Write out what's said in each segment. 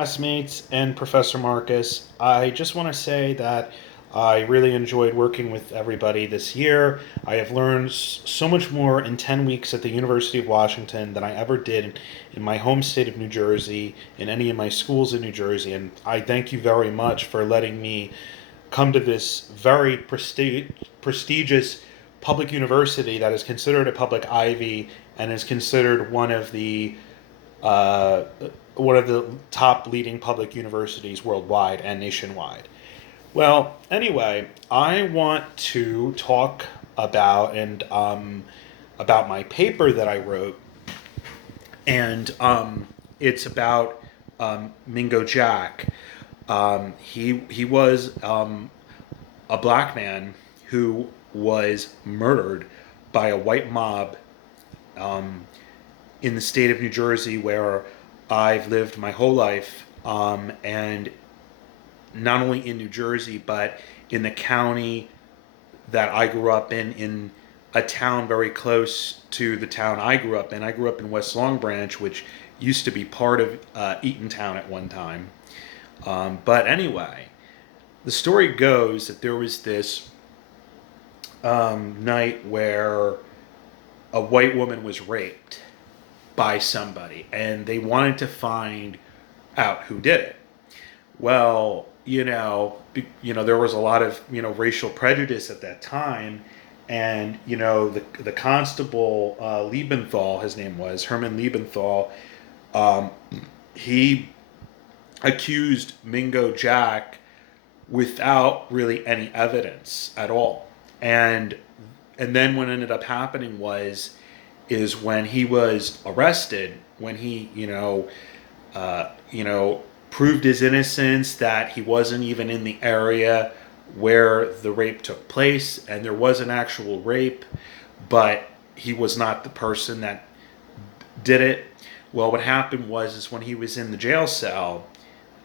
Classmates and Professor Marcus. I just want to say that I really enjoyed working with everybody this year. I have learned so much more in 10 weeks at the University of Washington than I ever did in my home state of New Jersey, in any of my schools in New Jersey. And I thank you very much for letting me come to this very prestigious public university that is considered a public Ivy and is considered uh, one of the top leading public universities worldwide and nationwide. Well, anyway, I want to talk about my paper that I wrote, and it's about Mingo Jack. He was a black man who was murdered by a white mob um, in the state of New Jersey, where I've lived my whole life, and not only in New Jersey, but in the county that I grew up in a town very close to the town I grew up in. I grew up in West Long Branch, which used to be part of Eatontown at one time. But anyway, the story goes that there was this night where a white woman was raped by somebody, and they wanted to find out who did it. Well, there was a lot of racial prejudice at that time, and the constable Liebenthal, his name was Herman Liebenthal. Um, he accused Mingo Jack without really any evidence at all, and then what ended up happening is when he was arrested, when he uh, you know, proved his innocence, that he wasn't even in the area where the rape took place, and there was an actual rape, but he was not the person that did it. Well, what happened was is when he was in the jail cell,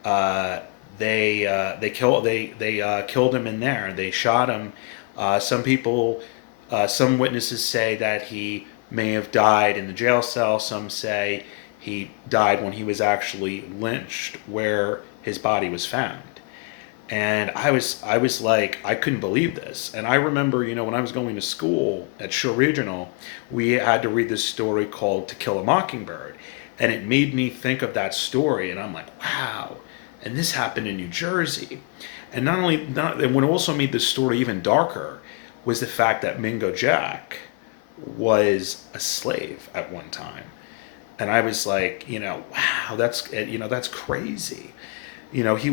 uh, they killed him in there. They shot him. Some witnesses say that he may have died in the jail cell. Some say he died when he was actually lynched, where his body was found. And I was like, I couldn't believe this. And I remember, when I was going to school at Shaw Regional, we had to read this story called To Kill a Mockingbird. And it made me think of that story, and I'm like, wow. And this happened in New Jersey. And and what also made this story even darker was the fact that Mingo Jack was a slave at one time. And I was like, wow, that's crazy. He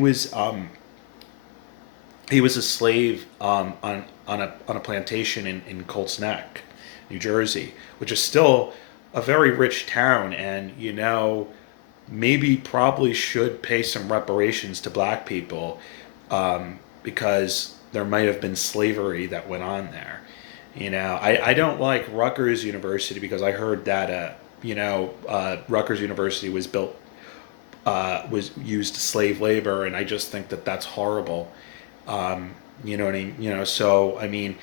was a slave on a plantation in Colts Neck, New Jersey, which is still a very rich town, and maybe probably should pay some reparations to black people, because there might have been slavery that went on there. I don't like Rutgers University because I heard that Rutgers University was used slave labor, and I just think that that's horrible. You know what I mean? So I mean,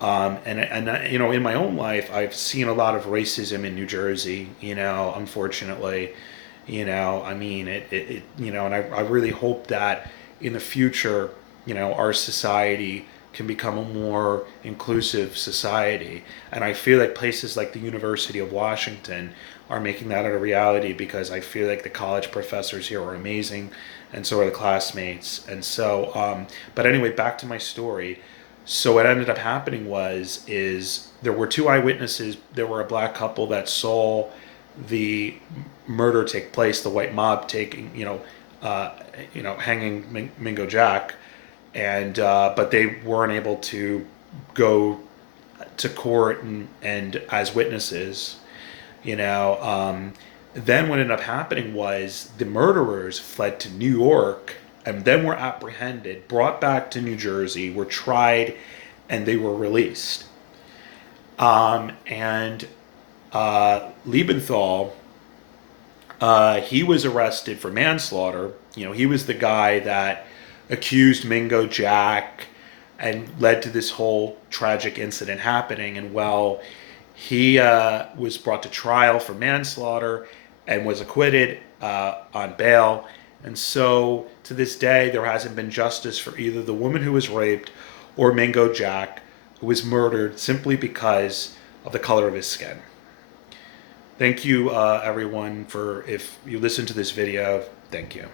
in my own life, I've seen a lot of racism in New Jersey. Unfortunately, I mean, and I really hope that in the future, our society can become a more inclusive society. And I feel like places like the University of Washington are making that a reality, because I feel like the college professors here are amazing, and so are the classmates. And so, but anyway, back to my story. So what ended up happening is there were two eyewitnesses. There were a black couple that saw the murder take place, the white mob taking, hanging Mingo Jack, and but they weren't able to go to court and as witnesses. you know um, then what ended up happening was the murderers fled to New York, and then were apprehended, brought back to New Jersey, were tried, and they were released. And Liebenthal, he was arrested for manslaughter. He was the guy that accused Mingo Jack and led to this whole tragic incident happening. And well, he was brought to trial for manslaughter and was acquitted on bail. And so to this day, there hasn't been justice for either the woman who was raped or Mingo Jack, who was murdered simply because of the color of his skin. Thank you, everyone, for if you listen to this video, thank you.